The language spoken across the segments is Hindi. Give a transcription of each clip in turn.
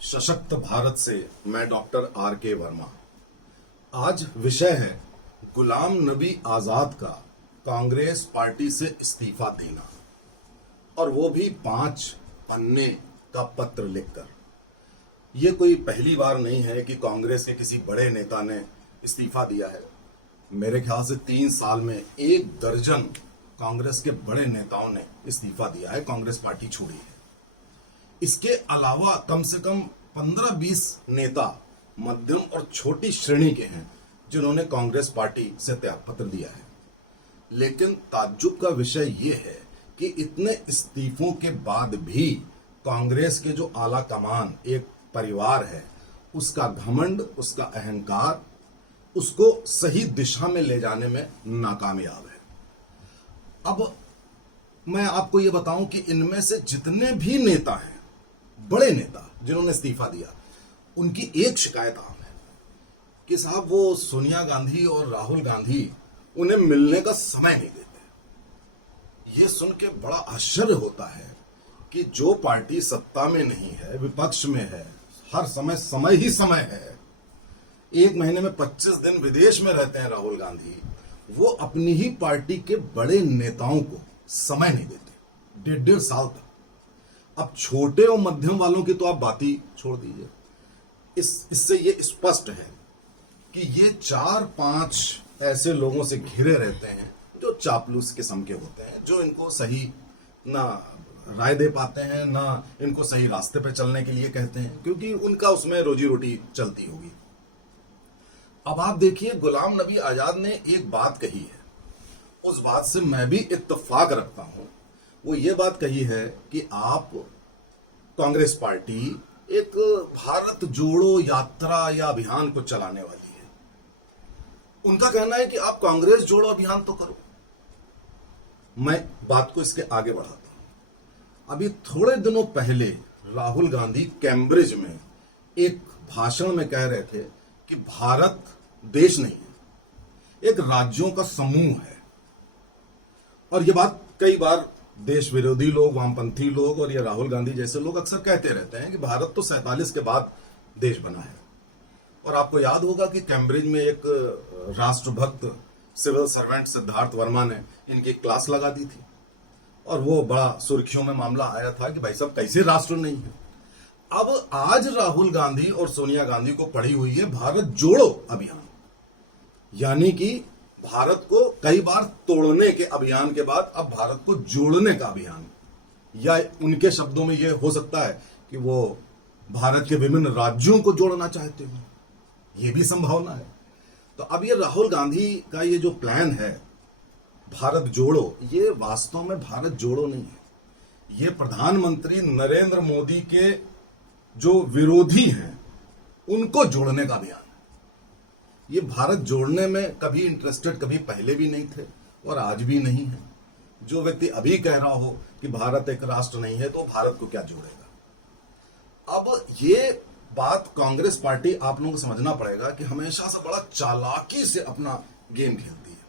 सशक्त भारत से मैं डॉक्टर आर के वर्मा। आज विषय है गुलाम नबी आजाद का कांग्रेस पार्टी से इस्तीफा देना, और वो भी 5 पन्ने का पत्र लिखकर। ये कोई पहली बार नहीं है कि कांग्रेस के किसी बड़े नेता ने इस्तीफा दिया है। मेरे ख्याल से 3 साल में 1 दर्जन कांग्रेस के बड़े नेताओं ने इस्तीफा दिया है, कांग्रेस पार्टी छोड़ी है। इसके अलावा कम से कम 15-20 नेता मध्यम और छोटी श्रेणी के हैं जिन्होंने कांग्रेस पार्टी से त्यागपत्र दिया है। लेकिन ताज्जुब का विषय यह है कि इतने इस्तीफों के बाद भी कांग्रेस के जो आला कमान, एक परिवार है, उसका घमंड, उसका अहंकार उसको सही दिशा में ले जाने में नाकामयाब है। अब मैं आपको यह बताऊं कि इनमें से जितने भी नेता हैं, बड़े नेता जिन्होंने इस्तीफा दिया, उनकी एक शिकायत आम है कि साहब वो सोनिया गांधी और राहुल गांधी उन्हें मिलने का समय नहीं देते। ये सुन के बड़ा आश्चर्य होता है कि जो पार्टी सत्ता में नहीं है, विपक्ष में है, हर समय ही समय है, 1 महीने में 25 दिन विदेश में रहते हैं राहुल गांधी, वो अपनी ही पार्टी के बड़े नेताओं को समय नहीं देते 1.5 साल तक। अब छोटे और मध्यम वालों की तो आप बात ही छोड़ दीजिए। इससे ये स्पष्ट है कि ये 4-5 ऐसे लोगों से घिरे रहते हैं जो चापलूस किस्म के होते हैं, जो इनको सही ना राय दे पाते हैं, ना इनको सही रास्ते पे चलने के लिए कहते हैं, क्योंकि उनका उसमें रोजी रोटी चलती होगी। अब आप देखिए, गुलाम नबी आजाद ने एक बात कही है, उस बात से मैं भी इत्तेफाक रखता हूं। वो ये बात कही है कि आप कांग्रेस पार्टी एक भारत जोड़ो यात्रा या अभियान को चलाने वाली है। उनका कहना है कि आप कांग्रेस जोड़ो अभियान तो करो। मैं बात को इसके आगे बढ़ाता हूं। अभी थोड़े दिनों पहले राहुल गांधी कैम्ब्रिज में एक भाषण में कह रहे थे कि भारत देश नहीं है, एक राज्यों का समूह है। और यह बात कई बार देश विरोधी लोग, वामपंथी लोग और ये राहुल गांधी जैसे लोग अक्सर कहते रहते हैं कि भारत तो 47 के बाद देश बना है। और आपको याद होगा कि कैम्ब्रिज में एक राष्ट्रभक्त सिविल सर्वेंट सिद्धार्थ वर्मा ने इनकी क्लास लगा दी थी, और वो बड़ा सुर्खियों में मामला आया था कि भाई साहब कैसे राष्ट्र नहीं है। अब आज राहुल गांधी और सोनिया गांधी को पड़ी हुई है भारत जोड़ो अभियान, यानी कि भारत को कई बार तोड़ने के अभियान के बाद अब भारत को जोड़ने का अभियान, या उनके शब्दों में यह हो सकता है कि वो भारत के विभिन्न राज्यों को जोड़ना चाहते हो, यह भी संभावना है। तो अब ये राहुल गांधी का ये जो प्लान है भारत जोड़ो, ये वास्तव में भारत जोड़ो नहीं है। ये प्रधानमंत्री नरेंद्र मोदी के जो विरोधी हैं उनको जोड़ने का अभियान है। ये भारत जोड़ने में कभी इंटरेस्टेड, कभी पहले भी नहीं थे और आज भी नहीं है। जो व्यक्ति अभी कह रहा हो कि भारत एक राष्ट्र नहीं है, तो भारत को क्या जोड़ेगा। अब ये बात कांग्रेस पार्टी, आप लोगों को समझना पड़ेगा कि हमेशा से बड़ा चालाकी से अपना गेम खेलती है।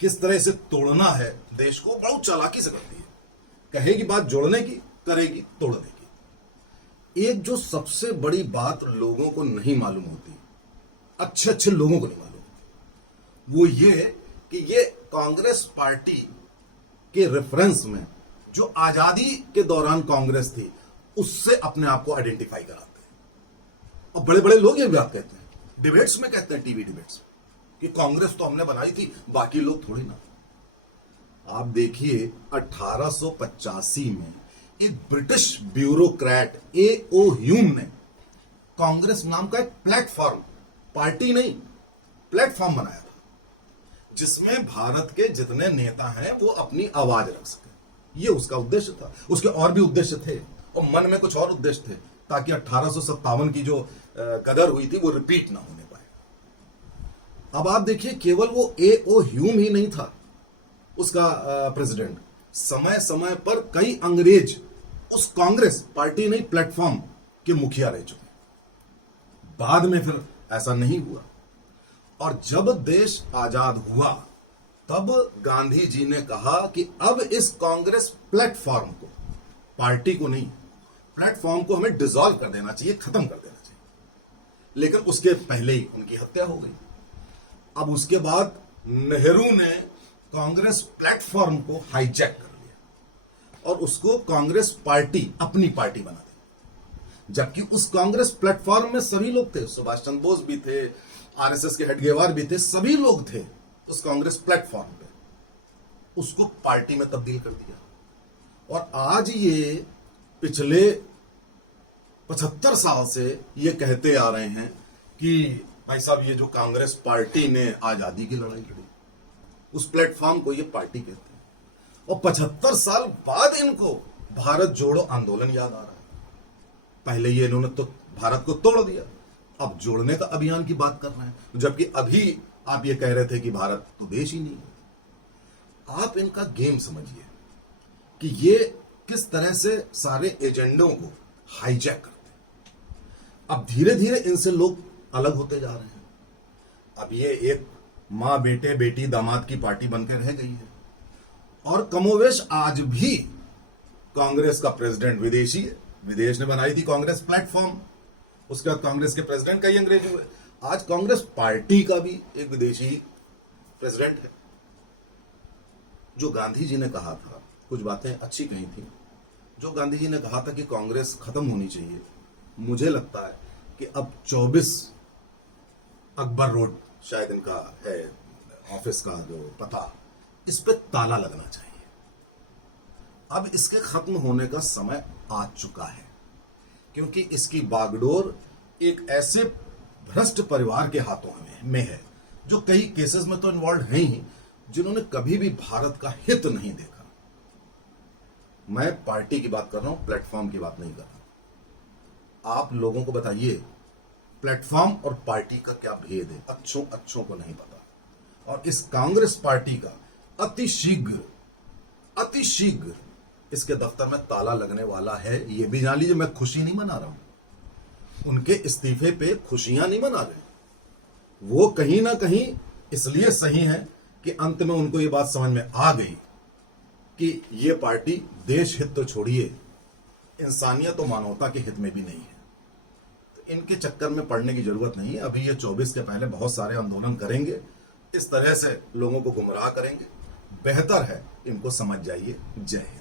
किस तरह से तोड़ना है देश को, बड़ा चालाकी से करती है। कहेगी बात जोड़ने की, करेगी तोड़ने की। एक जो सबसे बड़ी बात लोगों को नहीं मालूम होती, अच्छे लोगों को नहीं मालूम, वो ये कि ये कांग्रेस पार्टी के रेफरेंस में जो आजादी के दौरान कांग्रेस थी उससे अपने आप को आइडेंटिफाई कराते हैं। और बड़े बड़े लोग ये बात कहते हैं, डिबेट्स में कहते हैं, टीवी डिबेट्स में, कि कांग्रेस तो हमने बनाई थी, बाकी लोग थोड़ी ना। आप देखिए 1885 में एक ब्रिटिश ब्यूरोक्रेट A.O. ह्यूम ने कांग्रेस नाम का एक प्लेटफॉर्म, पार्टी नहीं, प्लेटफॉर्म बनाया था, जिसमें भारत के जितने नेता हैं वो अपनी आवाज रख सके। ये उसका उद्देश्य था। उसके और भी उद्देश्य थे, और मन में कुछ और उद्देश्य थे, ताकि 1857 की जो गदर हुई थी वो रिपीट ना होने पाए। अब आप देखिए, केवल वो A.O. ह्यूम ही नहीं था उसका प्रेसिडेंट। समय समय पर कई अंग्रेज उस कांग्रेस पार्टी नहीं, प्लेटफॉर्म के मुखिया रह चुके। बाद में फिर ऐसा नहीं हुआ, और जब देश आजाद हुआ तब गांधी जी ने कहा कि अब इस कांग्रेस प्लेटफॉर्म को, पार्टी को नहीं, प्लेटफॉर्म को हमें डिसॉल्व कर देना चाहिए, खत्म कर देना चाहिए। लेकिन उसके पहले ही उनकी हत्या हो गई। अब उसके बाद नेहरू ने कांग्रेस प्लेटफॉर्म को हाईजैक कर लिया और उसको कांग्रेस पार्टी अपनी पार्टी बना दी, जबकि उस कांग्रेस प्लेटफॉर्म में सभी लोग थे। सुभाष चंद्र बोस भी थे, आरएसएस के हेडगेवार भी थे, सभी लोग थे उस कांग्रेस प्लेटफॉर्म पे। उसको पार्टी में तब्दील कर दिया और आज ये पिछले 75 साल से ये कहते आ रहे हैं कि भाई साहब ये जो कांग्रेस पार्टी ने आजादी की लड़ाई लड़ी, उस प्लेटफॉर्म को ये पार्टी कहते हैं। और 75 साल बाद इनको भारत जोड़ो आंदोलन याद आ रहा है। पहले ये इन्होंने तो भारत को तोड़ दिया, अब जोड़ने का अभियान की बात कर रहे हैं, जबकि अभी आप ये कह रहे थे कि भारत तो देश ही नहीं है। आप इनका गेम समझिए कि ये किस तरह से सारे एजेंडों को हाईजैक करते हैं। अब धीरे धीरे इनसे लोग अलग होते जा रहे हैं। अब ये एक मां बेटे बेटी दामाद की पार्टी बनकर रह गई है और कमोवेश आज भी कांग्रेस का प्रेसिडेंट विदेशी है। विदेश ने बनाई थी कांग्रेस प्लेटफॉर्म, उसके बाद कांग्रेस के प्रेसिडेंट कई अंग्रेज हुए। आज कांग्रेस पार्टी का भी एक विदेशी प्रेसिडेंट है। जो गांधी जी ने कहा था, कुछ बातें अच्छी कही थी, जो गांधी जी ने कहा था कि कांग्रेस खत्म होनी चाहिए, मुझे लगता है कि अब 24 अकबर रोड शायद इनका है ऑफिस का जो पता, इस पे ताला लगना चाहिए। अब इसके खत्म होने का समय आ चुका है, क्योंकि इसकी बागडोर एक ऐसे भ्रष्ट परिवार के हाथों में है जो कई केसेस में तो इन्वॉल्व है ही, जिन्होंने कभी भी भारत का हित नहीं देखा। मैं पार्टी की बात कर रहा हूं, प्लेटफॉर्म की बात नहीं कर रहा। आप लोगों को बताइए प्लेटफॉर्म और पार्टी का क्या भेद है। अच्छों को नहीं पता। और इस कांग्रेस पार्टी का अति शीघ्र इसके दफ्तर में ताला लगने वाला है। ये भी जान लीजिए, मैं खुशी नहीं मना रहा हूं, उनके इस्तीफे पे खुशियां नहीं मना रहे। वो कहीं ना कहीं इसलिए सही है कि अंत में उनको ये बात समझ में आ गई कि ये पार्टी देश हित तो छोड़िए, इंसानियत और मानवता के हित में भी नहीं है। तो इनके चक्कर में पड़ने की जरूरत नहीं है। अभी ये 24 के पहले बहुत सारे आंदोलन करेंगे, इस तरह से लोगों को गुमराह करेंगे। बेहतर है इनको समझ जाइए। जय हिंद।